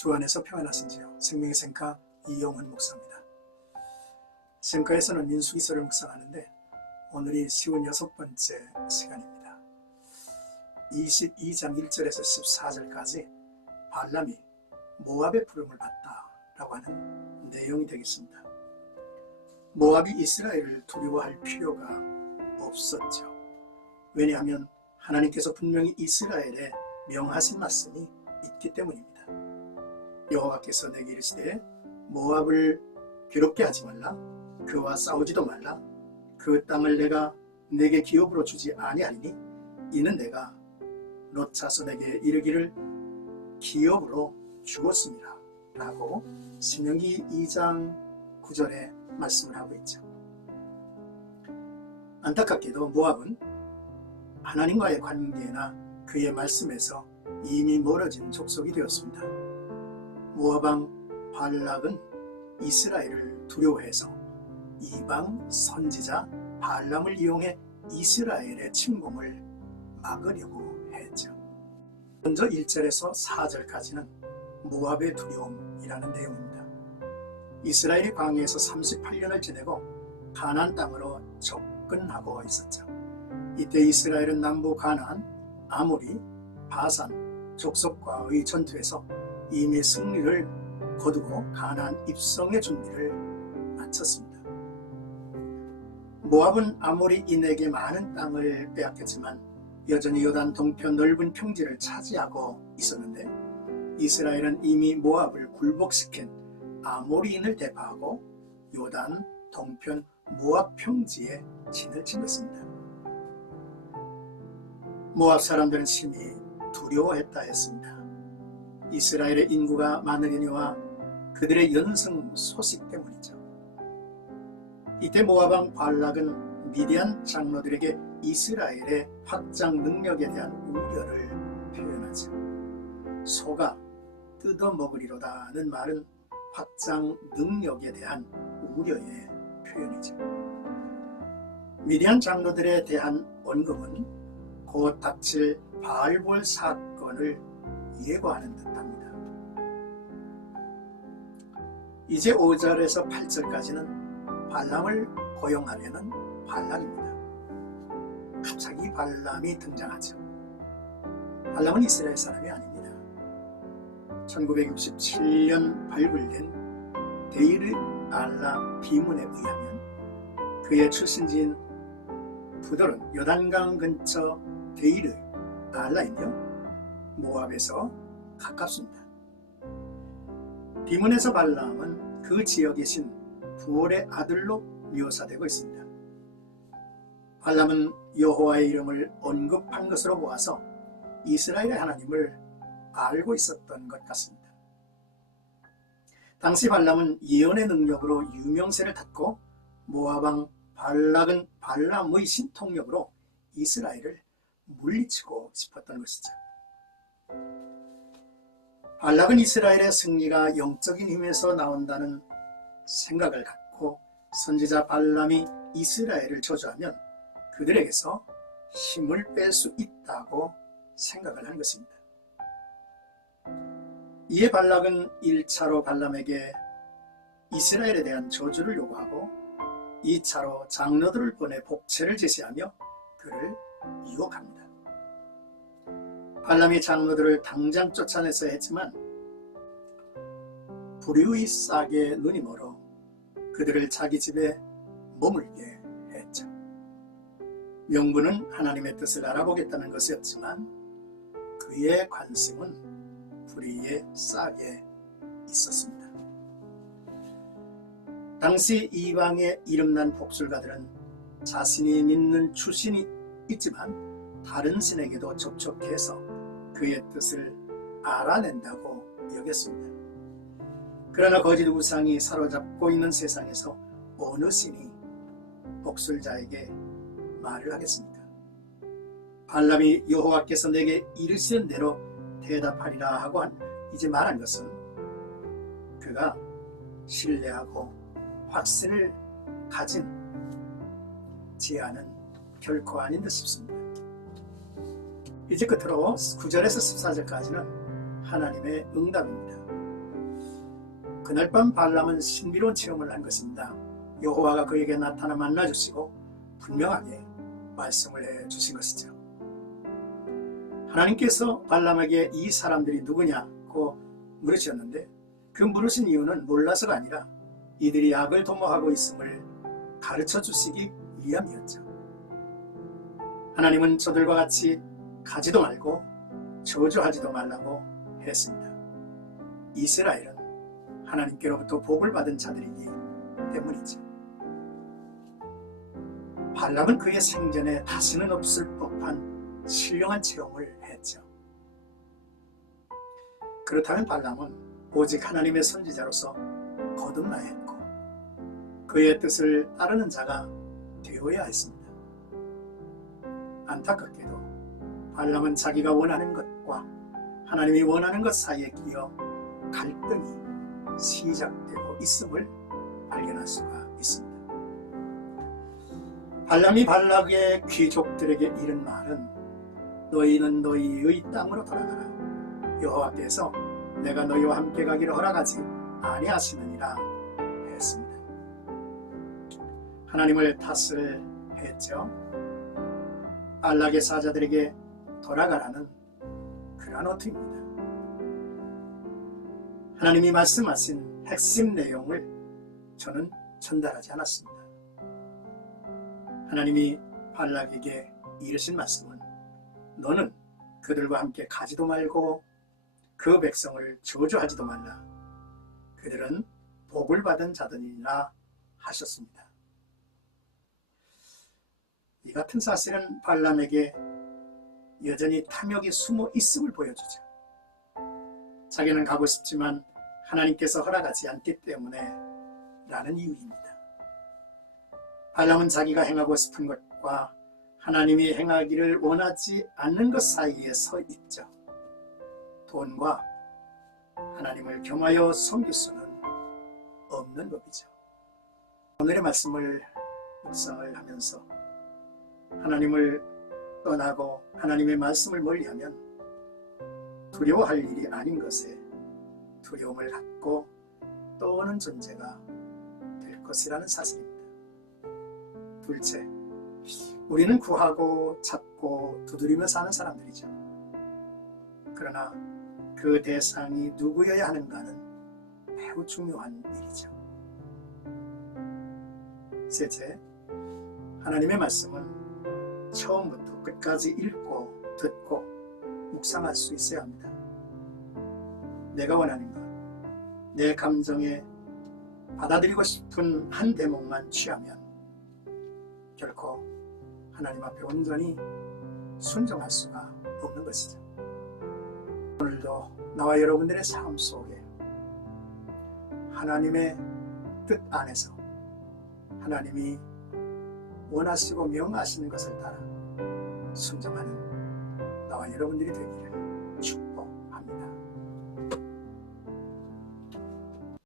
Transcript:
주 안에서 평안하신지요. 생명의 생가 이영훈 목사입니다. 생가에서는 민수기서를 묵상하는데 오늘이 56번째 시간입니다. 22장 1절에서 14절까지 발람이 모압의 부름을 받다라고 하는 내용이 되겠습니다. 모압이 이스라엘을 두려워할 필요가 없었죠. 왜냐하면 하나님께서 분명히 이스라엘에 명하신 말씀이 있기 때문입니다. 여호와께서 내게 이르시되 모압을 괴롭게 하지 말라, 그와 싸우지도 말라, 그 땅을 내가 내게 기업으로 주지 아니하리니 이는 내가 롯 자손에게 이르기를 기업으로 주었습니다 라고 신명기 2장 9절에 말씀을 하고 있죠. 안타깝게도 모압은 하나님과의 관계나 그의 말씀에서 이미 멀어진 족속이 되었습니다. 모압 왕 발락은 이스라엘을 두려워해서 이방 선지자 발람을 이용해 이스라엘의 침공을 막으려고 했죠. 먼저 1절에서 4절까지는 모압의 두려움이라는 내용입니다. 이스라엘이 광야에서 38년을 지내고 가나안 땅으로 접근하고 있었죠. 이때 이스라엘은 남부 가나안, 아모리, 바산 족속과의 전투에서 이미 승리를 거두고 가나안 입성의 준비를 마쳤습니다. 모압은 아모리인에게 많은 땅을 빼앗겼지만 여전히 요단 동편 넓은 평지를 차지하고 있었는데 이스라엘은 이미 모압을 굴복시킨 아모리인을 대파하고 요단 동편 모압 평지에 진을 찍었습니다. 모압 사람들은 심히 두려워했다 했습니다. 이스라엘의 인구가 많으려니와 그들의 연승 소식 때문이죠. 이때 모압 왕 발락은 미디안 장로들에게 이스라엘의 확장 능력에 대한 우려를 표현하죠. 소가 뜯어먹으리로다는 말은 확장 능력에 대한 우려의 표현이죠. 미디안 장로들에 대한 언급은 곧 닥칠 바알볼 사건을 예고하는 듯합니다. 이제 5절에서 8절까지는 발람을 고용하려는 발락입니다. 갑자기 발람이 등장하죠. 발람은 이스라엘 사람이 아닙니다. 1967년 발굴된 데이르 알라 비문에 의하면 그의 출신지인 부돌은 요단강 근처 데이르 알라이며 모압에서 가깝습니다. 비문에서 발람은 그 지역에 신 부올의 아들로 묘사되고 있습니다. 발람은 여호와의 이름을 언급한 것으로 보아서 이스라엘의 하나님을 알고 있었던 것 같습니다. 당시 발람은 예언의 능력으로 유명세를 탔고 모압 왕 발락은 발람의 신통력으로 이스라엘을 물리치고 싶었던 것이죠. 발락은 이스라엘의 승리가 영적인 힘에서 나온다는 생각을 갖고 선지자 발람이 이스라엘을 저주하면 그들에게서 힘을 뺄 수 있다고 생각을 한 것입니다. 이에 발락은 1차로 발람에게 이스라엘에 대한 저주를 요구하고 2차로 장로들을 보내 복채를 제시하며 그를 유혹합니다. 발람이 장로들을 당장 쫓아내서 했지만 불의의 싹에 눈이 멀어 그들을 자기 집에 머물게 했죠. 명분은 하나님의 뜻을 알아보겠다는 것이었지만 그의 관심은 불의의 싹에 있었습니다. 당시 이방의 이름난 복술가들은 자신이 믿는 출신이 있지만 다른 신에게도 접촉해서 그의 뜻을 알아낸다고 여겼습니다. 그러나 거짓 우상이 사로잡고 있는 세상에서 어느 신이 복술자에게 말을 하겠습니까? 발람이 여호와께서 내게 이르시는 대로 대답하리라 하고 이제 말한 것은 그가 신뢰하고 확신을 가진 제안은 결코 아닌 듯 싶습니다. 이제 끝으로 9절에서 14절까지는 하나님의 응답입니다. 그날 밤 발람은 신비로운 체험을 한 것입니다. 여호와가 그에게 나타나 만나주시고 분명하게 말씀을 해주신 것이죠. 하나님께서 발람에게 이 사람들이 누구냐고 물으셨는데 그 물으신 이유는 몰라서가 아니라 이들이 악을 도모하고 있음을 가르쳐 주시기 위함이었죠. 하나님은 저들과 같이 가지도 말고 저주하지도 말라고 했습니다. 이스라엘은 하나님께로부터 복을 받은 자들이기 때문이죠. 발람은 그의 생전에 다시는 없을 법한 신령한 체험을 했죠. 그렇다면 발람은 오직 하나님의 선지자로서 거듭나야 했고 그의 뜻을 따르는 자가 되어야 했습니다. 안타깝게도 발람은 자기가 원하는 것과 하나님이 원하는 것 사이에 끼어 갈등이 시작되고 있음을 발견할 수가 있습니다. 발람이 발락의 귀족들에게 이른 말은 너희는 너희의 땅으로 돌아가라. 여호와께서 내가 너희와 함께 가기를 허락하지 아니하시느니라 했습니다. 하나님을 탓을 했죠. 발락의 사자들에게 돌아가라는 그러한 어투입니다. 하나님이 말씀하신 핵심 내용을 저는 전달하지 않았습니다. 하나님이 발락에게 이르신 말씀은 너는 그들과 함께 가지도 말고 그 백성을 저주하지도 말라. 그들은 복을 받은 자들이라 하셨습니다. 이 같은 사실은 발람에게 여전히 탐욕이 숨어 있음을 보여주죠. 자기는 가고 싶지만 하나님께서 허락하지 않기 때문에 라는 이유입니다. 발람은 자기가 행하고 싶은 것과 하나님이 행하기를 원하지 않는 것 사이에 서 있죠. 돈과 하나님을 겸하여 섬길 수는 없는 법이죠. 오늘의 말씀을 묵상을 하면서 하나님을 떠나고 하나님의 말씀을 멀리하면 두려워할 일이 아닌 것에 두려움을 갖고 떠오는 존재가 될 것이라는 사실입니다. 둘째, 우리는 구하고 찾고 두드리며 사는 사람들이죠. 그러나 그 대상이 누구여야 하는가는 매우 중요한 일이죠. 셋째, 하나님의 말씀은 처음부터 끝까지 읽고 듣고 묵상할 수 있어야 합니다. 내가 원하는 것, 내 감정에 받아들이고 싶은 한 대목만 취하면 결코 하나님 앞에 온전히 순종할 수가 없는 것이죠. 오늘도 나와 여러분들의 삶 속에 하나님의 뜻 안에서 하나님이 원하시고 명하시는 것을 따라 순종하는 나와 여러분들이 되기를